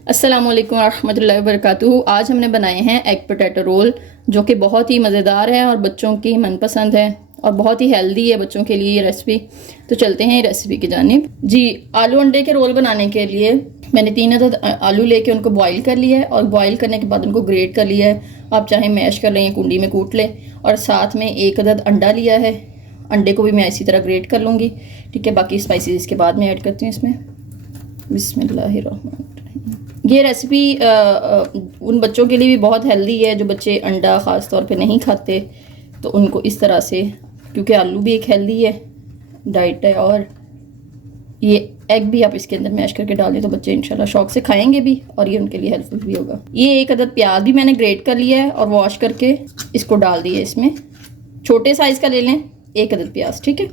अस्सलामुअलैकुम रहमतुल्लाहि वबरकातुहू। आज हमने बनाए हैं एग पोटैटो रोल, जो कि बहुत ही मज़ेदार है और बच्चों की मनपसंद है और बहुत ही हेल्दी है बच्चों के लिए ये रेसिपी। तो चलते हैं रेसिपी की जानिब। जी, आलू अंडे के रोल बनाने के लिए मैंने 3 अदद आलू लेके उनको बॉईल कर लिया है और बॉईल करने के बाद उनको ग्रेट कर लिया है। आप चाहे मैश कर लें या कुंडी में कूट लें। और साथ में 1 अदद अंडा लिया है, अंडे को भी मैं इसी तरह ग्रेट कर लूँगी। ठीक है, बाकी स्पाइसेस इसके बाद में ऐड करती हूँ इसमें। बिस्मिल्लाहिर्रहमानिर्रहीम। ये रेसिपी उन बच्चों के लिए भी बहुत हेल्दी है जो बच्चे अंडा ख़ास तौर पे नहीं खाते, तो उनको इस तरह से, क्योंकि आलू भी एक हेल्दी है डाइट है और ये एग भी आप इसके अंदर मैश करके डाल दें तो बच्चे इंशाल्लाह शौक से खाएंगे भी और ये उनके लिए हेल्पफुल भी होगा। ये 1 अदद प्याज भी मैंने ग्रेट कर लिया है और वॉश करके इसको डाल दिया इसमें। छोटे साइज़ का ले लें 1 अदद प्याज, ठीक है।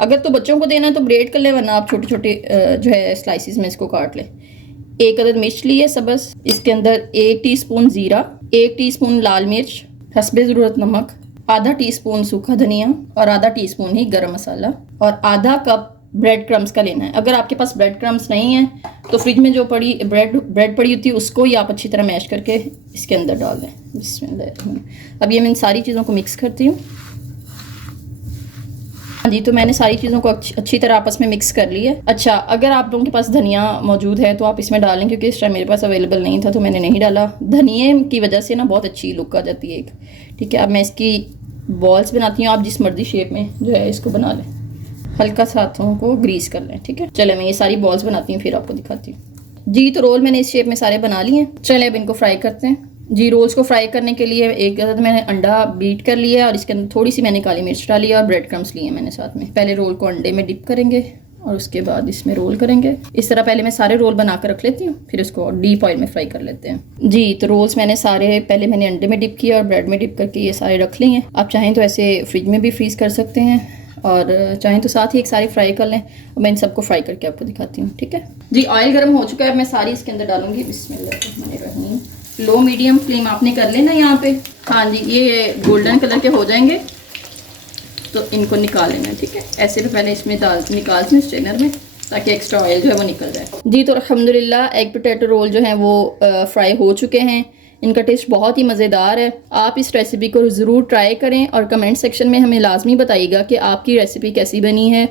अगर तो बच्चों को देना है तो ग्रेट कर लें, वरना आप छोटे छोटे जो है स्लाइसिस में इसको काट लें। 1 अदद मिर्च ली है सबस, इसके अंदर 1 टीस्पून ज़ीरा, 1 टीस्पून लाल मिर्च, हस्बे ज़रूरत नमक, आधा टीस्पून सूखा धनिया और आधा टीस्पून ही गरम मसाला और आधा कप ब्रेड क्रम्स का लेना है। अगर आपके पास ब्रेड क्रम्स नहीं है तो फ्रिज में जो ब्रेड पड़ी होती है उसको ही आप अच्छी तरह मैश करके इसके अंदर डाल दें। बिस्मिल्लाह। अब ये मैं इन सारी चीज़ों को मिक्स करती हूँ। जी, तो मैंने सारी चीज़ों को अच्छी तरह आपस में मिक्स कर लिया है। अच्छा, अगर आप लोगों के पास धनिया मौजूद है तो आप इसमें डालें, क्योंकि इस टाइम मेरे पास अवेलेबल नहीं था तो मैंने नहीं डाला। धनिए की वजह से ना बहुत अच्छी लुक आ जाती है एक। ठीक है, अब मैं इसकी बॉल्स बनाती हूँ। आप जिस मर्जी शेप में जो है इसको बना लें, हल्का सा हाथों को ग्रीस कर लें। ठीक है, चले मैं ये सारी बॉल्स बनाती हूँ फिर आपको दिखाती हूँ। जी, तो रोल मैंने इस शेप में सारे बना लिए हैं। चले अब इनको फ्राई करते हैं। जी, रोल्स को फ्राई करने के लिए 1 अदद मैंने अंडा बीट कर लिया है और इसके अंदर थोड़ी सी मैंने काली मिर्च डाली है और ब्रेड क्रम्स लिए मैंने साथ में। पहले रोल को अंडे में डिप करेंगे और उसके बाद इसमें रोल करेंगे। इस तरह पहले मैं सारे रोल बना कर रख लेती हूँ, फिर इसको डीप ऑयल में फ्राई कर लेते हैं। जी, तो रोल्स मैंने सारे पहले मैंने अंडे में डिप किया और ब्रेड में डिप करके ये सारे रख लिए हैं। आप चाहें तो ऐसे फ्रिज में भी फ्रीज कर सकते हैं और चाहें तो साथ ही एक सारे फ्राई कर लें। और मैं इन सबको फ्राई करके आपको दिखाती हूँ। ठीक है जी, ऑयल गर्म हो चुका है, मैं सारी इसके अंदर डालूंगी। बिस्मिल्लाहिर्रहमानिर्रहीम। लो मीडियम फ्लेम आपने कर लेना यहाँ पे। हाँ जी, ये गोल्डन कलर के हो जाएंगे तो इनको निकाल लेना। ठीक है, ऐसे भी पहले इसमें निकालती हूँ स्ट्रेनर में, ताकि एक्स्ट्रा ऑयल जो है वो निकल जाए। जी, तो अल्हम्दुलिल्लाह एग पोटैटो रोल जो हैं वो फ्राई हो चुके हैं। इनका टेस्ट बहुत ही मज़ेदार है। आप इस रेसिपी को ज़रूर ट्राई करें और कमेंट सेक्शन में हमें लाजमी बताइएगा कि आपकी रेसिपी कैसी बनी है।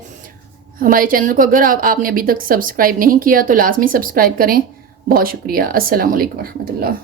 हमारे चैनल को अगर आपने अभी तक सब्सक्राइब नहीं किया तो लाजमी सब्सक्राइब करें। बहुत शुक्रिया। अस्सलाम वालेकुम रहमतुल्लाह।